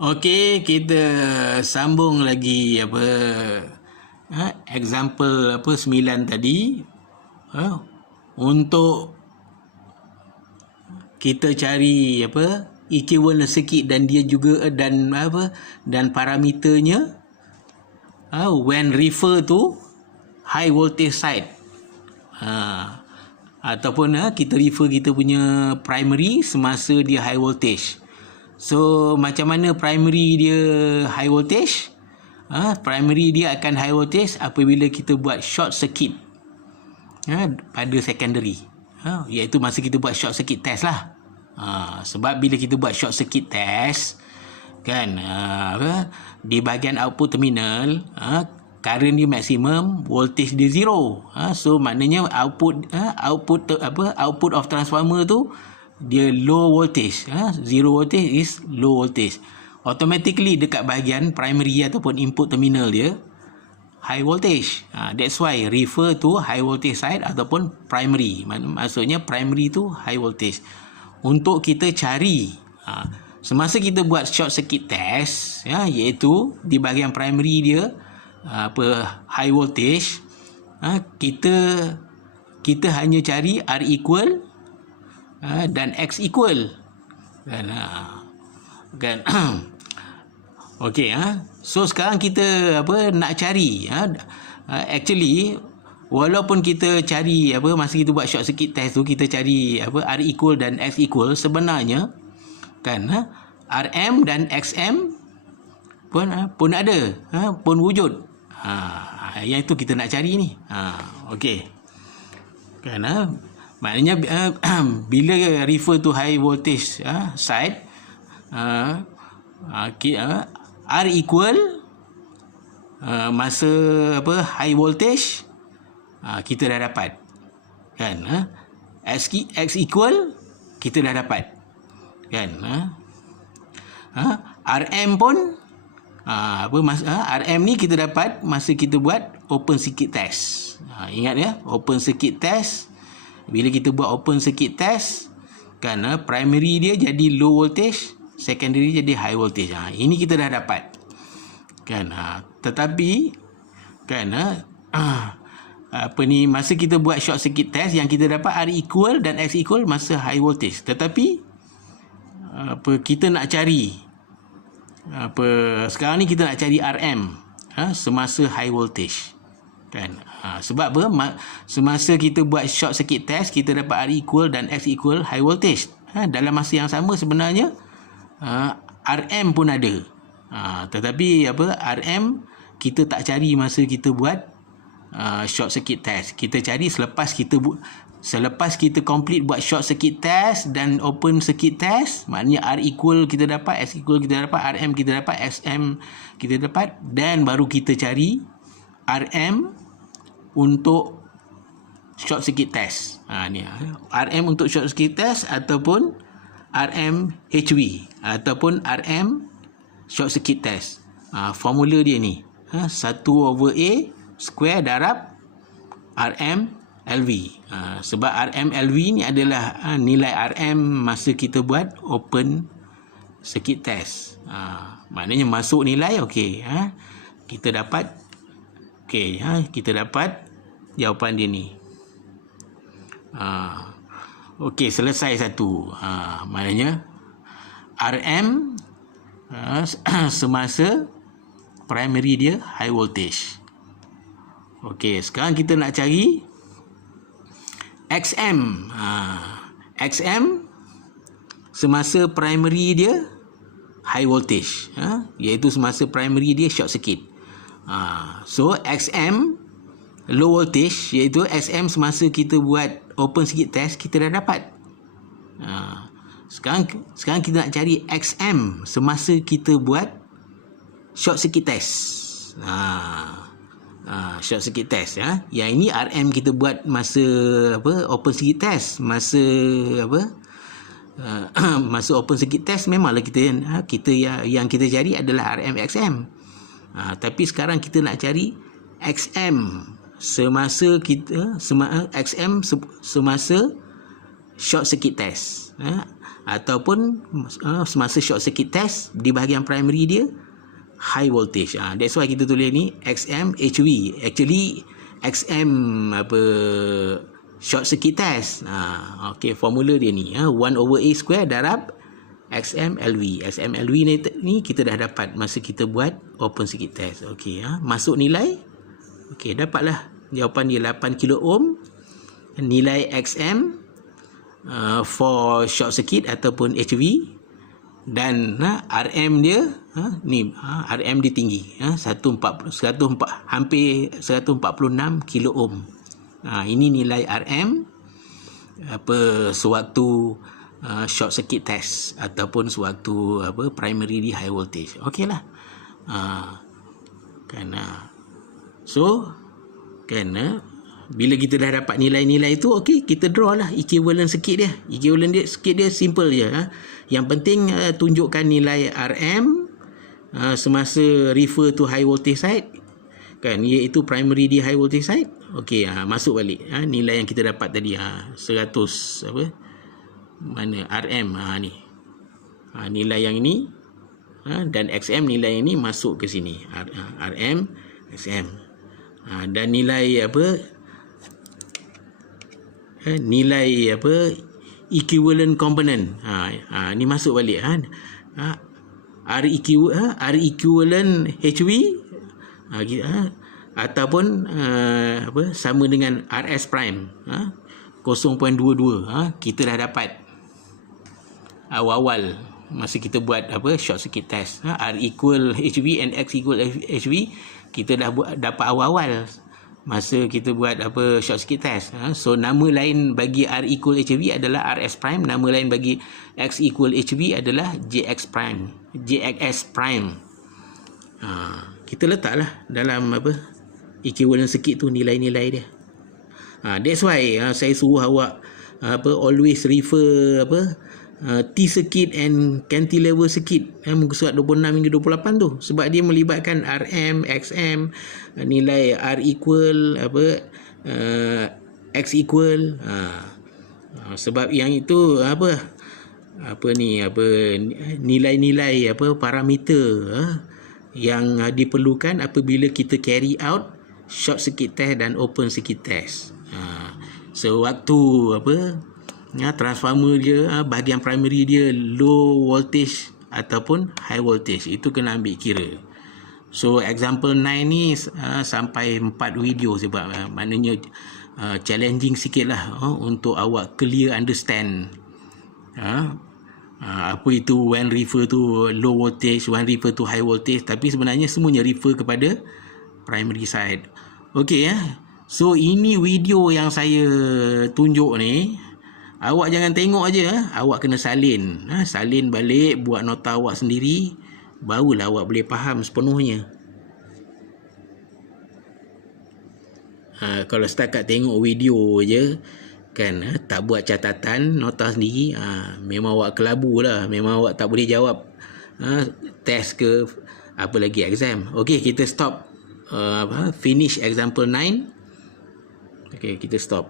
Okey, kita sambung lagi example 9 tadi. Untuk kita cari equivalent circuit dan dia juga dan parameternya when refer to high voltage side. Ataupun kita refer kita punya primary semasa dia high voltage. So macam mana primary dia high voltage? Primary dia akan high voltage apabila kita buat short circuit pada secondary. Iaitu masa kita buat short circuit test lah. Sebab bila kita buat short circuit test kan, di bahagian output terminal, current dia maksimum, voltage dia zero. So maknanya output of transformer tu dia low voltage. Zero voltage is low voltage. Automatically dekat bahagian primary ataupun input terminal dia high voltage. That's why refer to high voltage side ataupun primary. Maksudnya primary tu high voltage. Untuk kita cari semasa kita buat short circuit test, iaitu di bahagian primary dia high voltage, kita hanya cari R equal dan X equal kan. Okey, so sekarang kita nak cari actually walaupun kita cari masa kita buat short circuit test tu kita cari R equal dan X equal, sebenarnya kan RM dan XM pun ada, pun wujud. Yang itu kita nak cari ni. Okey kan, maknanya bila refer to high voltage side, R equal masa high voltage kita dah dapat kan. X equal kita dah dapat kan. RM pun RM ni kita dapat masa kita buat open circuit test. Ingat ya, open circuit test, bila kita buat open circuit test kan, primary dia jadi low voltage, secondary jadi high voltage. Ini kita dah dapat kan. Tetapi kan masa kita buat short circuit test yang kita dapat R equal dan X equal masa high voltage. Tetapi kita nak cari sekarang ni kita nak cari RM semasa high voltage kan. Sebab semasa kita buat short circuit test kita dapat R equal dan X equal high voltage. Dalam masa yang sama sebenarnya RM pun ada. Tetapi RM kita tak cari masa kita buat short circuit test. Kita cari selepas kita complete buat short circuit test dan open circuit test. Maknanya R equal kita dapat, X equal kita dapat, RM kita dapat, XM kita dapat, dan baru kita cari RM untuk short circuit test. Ni RM untuk short circuit test ataupun RM HV ataupun RM short circuit test. Formula dia ni 1/A square darab RM LV. Sebab RM LV ni adalah nilai RM masa kita buat open circuit test. Maknanya masuk nilai okey, kita dapat kita dapat jawapan dia ni. Okey, selesai satu. Maknanya RM semasa primary dia high voltage. Okey, sekarang kita nak cari XM. XM semasa primary dia high voltage, iaitu semasa primary dia short circuit. So XM low voltage, iaitu XM semasa kita buat open circuit test kita dah dapat. Sekarang kita nak cari XM semasa kita buat short circuit test. Short circuit test yang ini RM kita buat masa open circuit test, masa masa open circuit test memanglah kita yang kita cari adalah RM XM. Tapi sekarang kita nak cari XM semasa XM semasa short circuit test. ataupun semasa short circuit test di bahagian primary dia high voltage. That's why kita tulis ni XM HV. Actually XM short circuit test. Okay, formula dia ni 1 over A square darab XM LV. XM LV ni kita dah dapat masa kita buat open circuit test. Okay, masuk nilai. Okay, dapatlah jawapan dia 8 kilo ohm. Nilai XM for short circuit ataupun HV, dan RM dia ni RM dia tinggi, hampir 146 kilo ohm. Ini nilai RM sewaktu short circuit test ataupun sewaktu primary di high voltage. Okeylah. So bila kita dah dapat nilai-nilai tu, okey, kita draw lah equivalent circuit dia. Equivalent dia circuit dia simple je. Yang penting tunjukkan nilai RM semasa refer to high voltage side, kan, iaitu primary di high voltage side. Okey, masuk balik nilai yang kita dapat tadi 100 mana RM ni. Nilai yang ini dan XM nilai yang ini masuk ke sini. RM XM. Dan nilai nilai equivalent component ni masuk balik. R equivalent HV ataupun sama dengan RS prime 0.22. Kita dah dapat awal-awal masa kita buat short circuit test. R equal HV and X equal HV kita dah dapat awal-awal masa kita buat short circuit test. So nama lain bagi R equal HV adalah RS prime, nama lain bagi X equal HV adalah JX prime, JXS prime. Kita letaklah dalam equivalent circuit tu nilai-nilai dia. That's why saya suruh awak always refer T circuit and cantilever circuit muka surat 26 hingga 28 tu, sebab dia melibatkan RM, XM, nilai R equal X equal. Sebab yang itu nilai-nilai parameter yang diperlukan apabila kita carry out short circuit test dan open circuit test. Sewaktu transformer dia bahagian primary dia low voltage ataupun high voltage, itu kena ambil kira. So example 9 ni sampai 4 video sebab maknanya challenging sikit lah untuk awak clear understand apa itu when refer to low voltage, when refer to high voltage, tapi sebenarnya semuanya refer kepada primary side. Okey so ini video yang saya tunjuk ni. Awak jangan tengok aja, awak kena salin. Salin balik, buat nota awak sendiri, barulah awak boleh faham sepenuhnya. Kalau setakat tengok video je kan, tak buat catatan nota sendiri, memang awak kelabu lah, memang awak tak boleh jawab test ke apa lagi exam. Okey, kita stop finish example 9. Okey, kita stop.